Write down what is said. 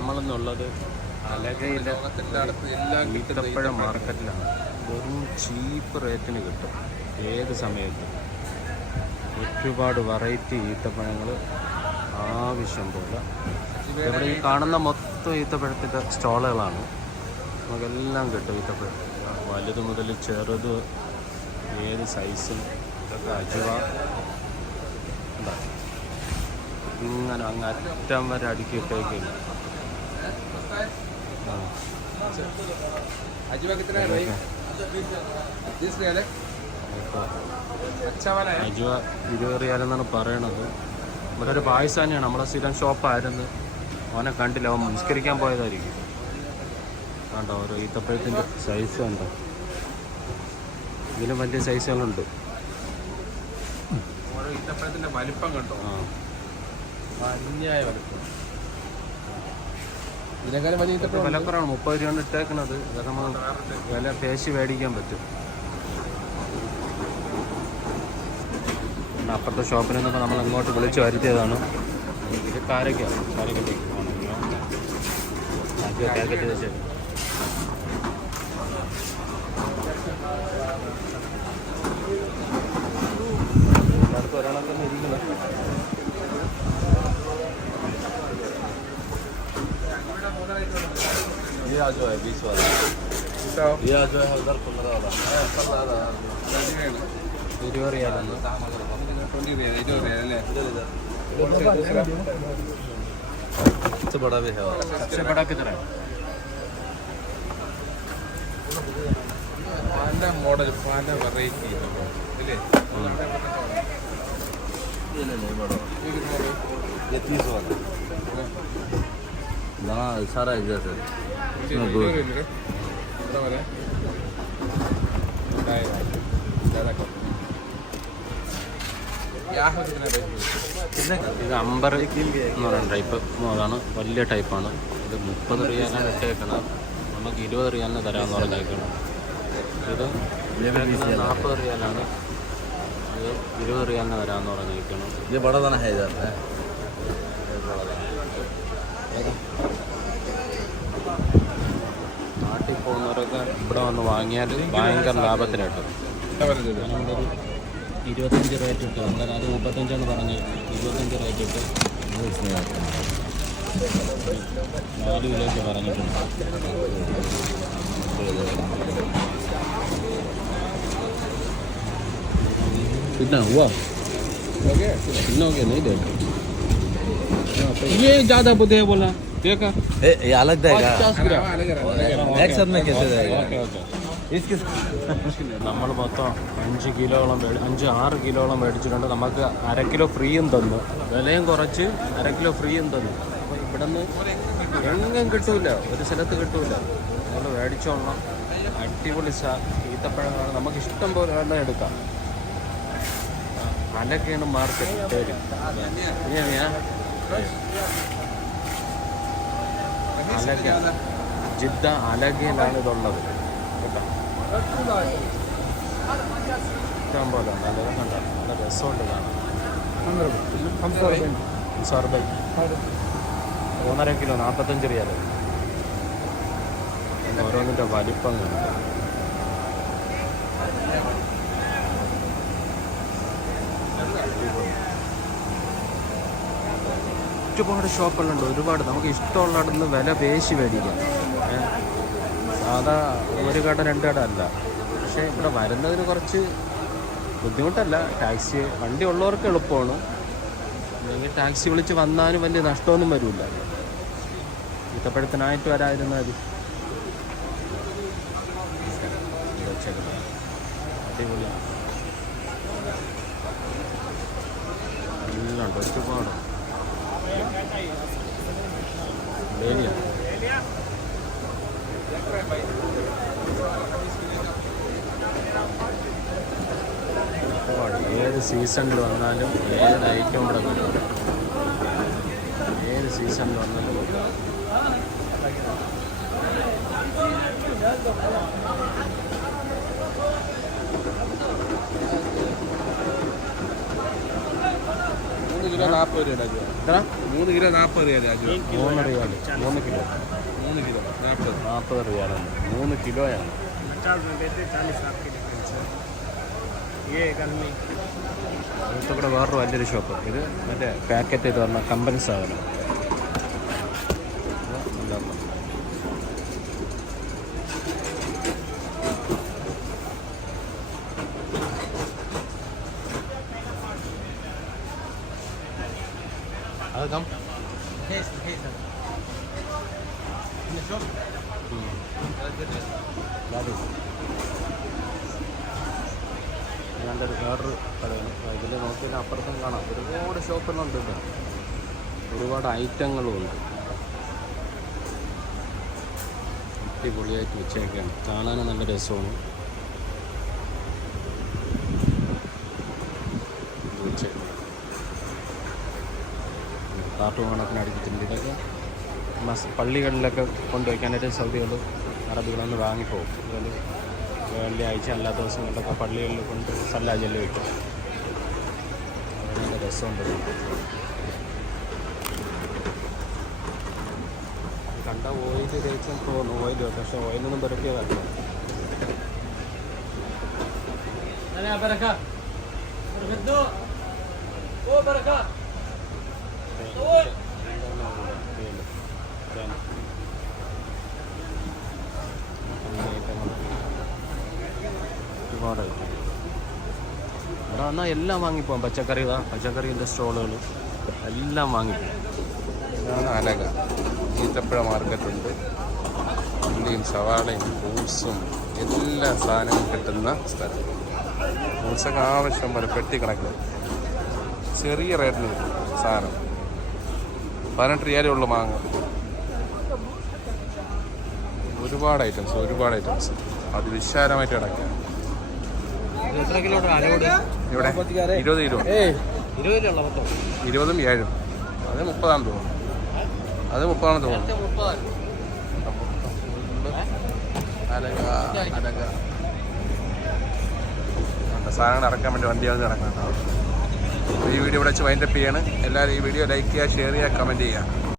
നമ്മളെന്നുള്ളത് അലകയിലെ ഈത്തപ്പഴ മാർക്കറ്റിലാണ്. വെറും ചീപ്പ് റേറ്റിന് കിട്ടും. ഏത് സമയത്തും. ഒരുപാട് വെറൈറ്റി ഈത്തപ്പഴങ്ങൾ ആവശ്യം പോലെ. ഇവിടെ ഈ കാണുന്ന മൊത്തം ഈത്തപ്പഴത്തിന്റെ സ്റ്റോളുകളാണ്. നമുക്കെല്ലാം കിട്ടും ഈത്തപ്പഴം. വലുത് മുതൽ ചെറുത് ഏത് സൈസും ഇതൊക്കെ അജുവ. ഇങ്ങനെ അങ്ങ് അറ്റം വരെ അടുക്കിയിട്ടേക്കില്ല अजवा कितना है भाई बीस रियाल है ഇപ്പോൾ अच्छा वाला है അജുവ ഇരുപത് റിയാലെന്നാണ് പറയണത് ഇവിടെ ഒരു പായസാനിയാണ് നമ്മളെ സ്ഥിരം ഷോപ്പായിരുന്നു അവനെ കണ്ടില്ല അവൻ നിസ്കരിക്കാൻ പോയതായിരിക്കും കണ്ടോ ഓരോ ഈത്തപ്പഴത്തിൻ്റെ സൈസ് കണ്ടോ ഇതിലും വലിയ സൈസുകളുണ്ട് ഓരോ ഈത്തപ്പഴത്തിന്റെ വലിപ്പം കണ്ടോ ആ അന്യായ വലിപ്പം ഇതിനേക്കാളും വലിയ വിലക്കുറവാണ്. മുപ്പത് രൂപ ഇട്ടേക്കണത്. ഇതൊക്കെ നമുക്ക് വില പേശി മേടിക്കാൻ പറ്റും. അപ്പുറത്തെ ഷോപ്പിൽ നിന്നപ്പോൾ നമ്മൾ അങ്ങോട്ട് വിളിച്ച് വരുത്തിയതാണ്. ഇത് കാരക്ക കാരക്കത്തേക്ക് പാക്കറ്റ് വെച്ച് ये आ जो है बीस वाला ये आ जो है उधर पंद्रह वाला ഇരുപത് റിയാലെന്ന് ട്വന്റി റിയാൽ ഇരുപത് റിയാൽ അല്ലേ सबसे बड़ा भी है वाला सबसे बड़ा कितना है പല മോഡൽ പല വെറൈറ്റി ഇല്ലേ ये नहीं नहीं बड़ा ये तीस वाला ना सारा एक जैसे इसमें दो എത്ര വരെ രണ്ടായിരം ज़्यादा कम क्या है कितना भाई ഇത് അമ്പർ പറയുന്ന ടൈപ്പ് മോഡാണ് വലിയ ടൈപ്പാണ് ഇത് മുപ്പത് റിയാലാണ് ഇട്ടേക്കണത് നമുക്ക് ഇരുപത് റിയാലിന് തരാമെന്ന് പറഞ്ഞേക്കണം. ഇത് നാൽപ്പത് റിയാലാണ്. ഇത് ഇരുപത് റിയാലിന് തരാമെന്ന് പറഞ്ഞേക്കണം. ഇത് വളരെ ഹൈദാറിന്റെ നാട്ടിൽ പോകുന്നവരൊക്കെ ഇവിടെ വന്ന് വാങ്ങിയാൽ ഭയങ്കര ലാഭത്തിലായിട്ട് क्या വരുന്നത് ഞാനിവിടെ ഒരു ഇരുപത്തഞ്ച് റേറ്റ് ഇട്ട് എന്തായാലും അത് മുപ്പത്തഞ്ചാണ് പറഞ്ഞ് ഇരുപത്തഞ്ച് റേറ്റ് ഇട്ട് वो इसमें आता है നാല് കിലോയ്ക്ക് പറഞ്ഞിട്ടുണ്ട് कितना हुआ हो गया कितना हो गया नहीं देखा ये ज़्यादा बुद्धि है बोला देखा ए, ये अलग देगा पचास ग्राम अलग अलग एक साथ में कैसे देगा ഓക്കെ ഓക്കെ इसके നമ്മൾ മൊത്തം അഞ്ച് കിലോളം മേടി അഞ്ച് ആറ് കിലോളം മേടിച്ചിട്ടുണ്ട് നമുക്ക് അര കിലോ ഫ്രീയും തന്നു വിലയും കുറച്ച് അര കിലോ ഫ്രീയും തന്നു അപ്പോൾ ഇവിടെ നിന്ന് എങ്ങും കിട്ടൂല ഒരു സ്ഥലത്ത് കിട്ടൂല നമ്മൾ മേടിച്ചോളണം അടിപൊളി സാ ഈത്തപ്പഴങ്ങളാണ് നമുക്ക് ഇഷ്ടം പോലെ എണ്ണം എടുക്കാം അലക്കാണ് മാർക്കറ്റ് പേര് ഞാൻ അലക ജിദ്ദ അലകയിലാണ് ഇതുള്ളത്. ഇഷ്ടം പോലെ ഉണ്ട്. നല്ല രസമുണ്ട് കാണാൻ. മൂന്നര കിലോ നാൽപ്പത്തഞ്ച് റിയാൽ. ഓരോന്നിന്റെ വലിപ്പം കണ്ടു ഒരുപാട് ഷോപ്പുകളുണ്ട്. ഒരുപാട് നമുക്ക് ഇഷ്ടമുള്ളിടത്ത് നിന്ന് വില പേശി മേടിക്കാം? സാധാ ഒരു കട രണ്ട് കട അല്ല. പക്ഷേ ഇവിടെ വരുന്നതിന് കുറച്ച് ബുദ്ധിമുട്ടല്ല. ടാക്സി വണ്ടി ഉള്ളവർക്ക് എളുപ്പമാണ്. അല്ലെങ്കിൽ ടാക്സി വിളിച്ച് വന്നാലും വലിയ നഷ്ടമൊന്നും വരില്ല. ഇത്തപ്പഴത്തിനായിട്ട് വരാതിരുന്നാൽ മതി. അടിപൊളിയാണ് എല്ലാം ഉണ്ട്. ഒരുപാട്. ഒരുപാട് ഏത് സീസണിൽ വന്നാലും ഏത് ഐറ്റം ഇവിടെ വരും ഏത് സീസണിൽ വന്നാലും മൂന്ന് കിലോ മൂന്ന് കിലോ രൂപ മൂന്ന് കിലോ. നാൽപ്പത്. നാൽപ്പത് മൂന്ന് കിലോയാണ്. അടുത്ത കൂടെ വേറൊരു വലിയൊരു ഷോപ്പ് ഇത് മറ്റേ പാക്കറ്റ് ഇത് പറഞ്ഞ കമ്പനി സാധനം. അത് കം നല്ലൊരു വേറൊരു കടയാണ് ഇതിൽ നോക്കിയാൽ അപ്പുറത്തും കാണാം. ഒരുപാട് ഷോപ്പെല്ലാം ഉണ്ട് കേട്ടോ ഒരുപാട് ഐറ്റങ്ങളും ഉണ്ട്. അടിപൊളിയായിട്ട് വെച്ചേക്കാണ്. കാണാനും നല്ല രസമാണ് ഇത് വെച്ചേക്കാം. കാർട്ടൂൺ കണക്കിന് അടുപ്പിച്ചിട്ടുണ്ട് ഇതൊക്കെ മസ് പള്ളികളിലൊക്കെ കൊണ്ടുവയ്ക്കാനായിട്ട് സൗദികൾ അറബികളൊന്ന് വാങ്ങിപ്പോകും. അതുപോലെ വെള്ളിയാഴ്ച അല്ലാത്ത ദിവസങ്ങളിലൊക്കെ പള്ളികളിൽ കൊണ്ട് സല്ലാജൽ വയ്ക്കും നല്ല രസമുണ്ട്. കണ്ട ഓയിൽ തേച്ച് തോന്നുന്നു ഓയിൽ പക്ഷെ ഓയിലൊന്നും പെരട്ടിയതല്ല بركة بركة أو بركة എന്നാ ഇവിടെ എല്ലാം വാങ്ങിപ്പോവാം. പച്ചക്കറികളാ പച്ചക്കറിന്റെ സ്റ്റോളുകൾ എല്ലാം വാങ്ങിപ്പോവാം. ഇതാണ് അനക ഈത്തപ്പഴ മാർക്കറ്റുണ്ട് ഉള്ളിയും സവാളയും ഫ്രൂട്ട്സും എല്ലാ സാധനവും കിട്ടുന്ന സ്ഥലം. ഫ്രൂട്ട്സൊക്കെ ആവശ്യം പോലെ പെട്ടിക്കണക്കിന് ചെറിയ റേറ്റിന് സാധനം. പതിനെട്ട് റിയാലേ ഉള്ളു മാങ്ങ. ഒരുപാട് ഐറ്റംസ് ഒരുപാട് ഐറ്റംസ് അത് വിശാലമായിട്ട് കിടക്കുകയാണ് ഇവിടെ ഇരുപത് കിലോ ഇരുപത് ഏഴും. അത് മുപ്പതാണെന്ന് തോന്നുന്നു. അത് മുപ്പതാണെന്ന് തോന്നുന്നു. സാധനങ്ങൾ അലക വേണ്ടി വണ്ടി ഇറക്കാൻ വണ്ടിയാണ് ഇറങ്ങുന്നത് ഈ വീഡിയോ ഇവിടെ വെച്ച് വൈൻഡപ്പ് ചെയ്യാണ്. എല്ലാവരും ഈ വീഡിയോ ലൈക്ക് ചെയ്യുക ഷെയർ ചെയ്യുക കമന്റ് ചെയ്യുക.